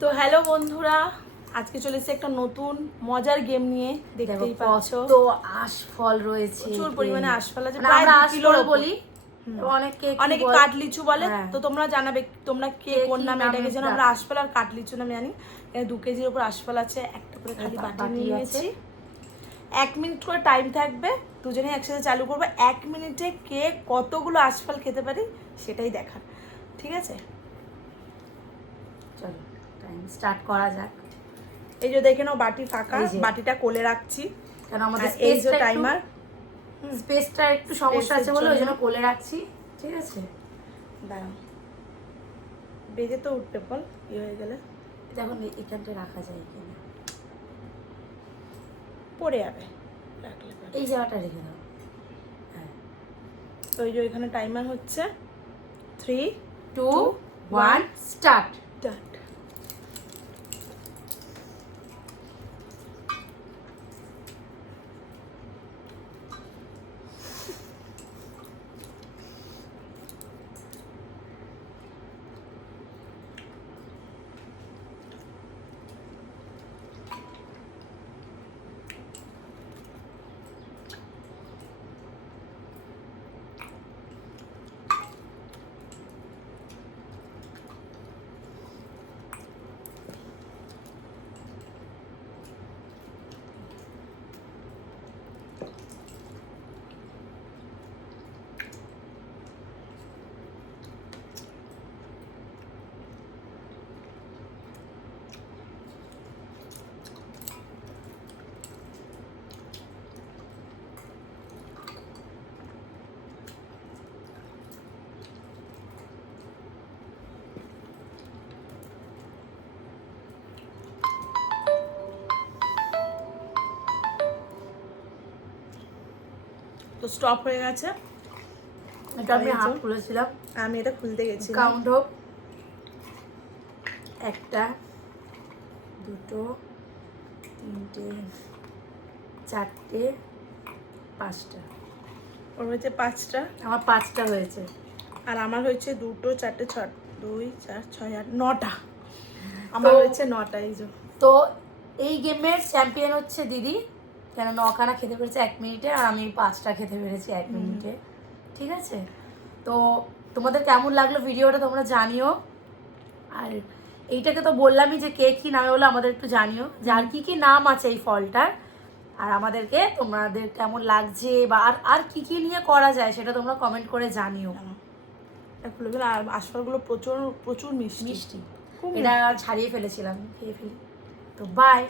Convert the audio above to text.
তো হ্যালো বন্ধুরা, আজকে চলে এসেছে একটা নতুন মজার গেম নিয়ে। দেখতেই পাচ্ছ তো আশফল রয়েছে, প্রচুর পরিমাণে আশফল আছে, মানে প্রায় আমরা 2 কিলোর আশফল বলি, অনেকে কাঠলিচু বলে। হ্যাঁ। তো তোমরা জানাবে তোমরা কে কোন নামে নামে এটাকে জানো। আমরা আশফল আর কাঠলিচু নামে জানি। 2 কেজির উপর আশফল আছে, একটা করে খালি বাটি নিয়ে নিয়েছি। 1 মিনিট করে টাইম থাকবে, দুজনেই একসাথে চালু করবো। 1 মিনিটে কে কতগুলো আশফল খেতে পারি সেটাই দেখার, ঠিক আছে? চলো টাইম স্টার্ট করা যাক। এই যে দেখে নাও, বাটি ফাঁকা, বাটিটা কোলে রাখছি কারণ আমাদের এই যে টাইমার, স্পেসটা একটু সমস্যা আছে বলে ওই জন্য কোলে রাখছি, ঠিক আছে? দাঁড়াও, বেজে তো উঠবে, বল ইয়ে হয়ে গেলে এখন এখানটা রাখা যায় কিনা, পড়ে যাবে, রাখলে এই জায়গাটা রেখে দাও। হ্যাঁ, তো এই যে এখানে টাইমার হচ্ছে 3 2 1 স্টার্ট। তো স্টপ হয়ে গেছে। এটা আমি হাত খুলেছিলাম, আমি এটা খুলতে গেছি। কাউন্ট হোক, 1 2 3 4 5টা। ওর হয়েছে 5টা, আমার 5টা হয়েছে। আর আমার হয়েছে 2 4 6 2 4 6 8 9টা। আমার হয়েছে 9টা। এই যে তো এই গেমের চ্যাম্পিয়ন হচ্ছে দিদি, কেন 9খানা খেতে পেরেছে 1 মিনিটে, আর আমি 5টা খেতে পেরেছি 1 মিনিটে, ঠিক আছে? তো তোমাদের কেমন লাগলো ভিডিওটা তোমরা জানিও। আর এইটাকে তো বললামই যে কে কী নামে বলে আমাদের একটু জানিও, যে আর কী কী নাম আছে এই ফলটার, আর আমাদেরকে তোমাদের কেমন লাগছে বা আর কী কী নিয়ে করা যায় সেটা তোমরা কমেন্ট করে জানিও। ফুলগুলো আর আশফলগুলো প্রচুর প্রচুর মিষ্টি। এটা ছাড়িয়ে ফেলেছিলাম, খেয়ে ফেলি। তো বাই।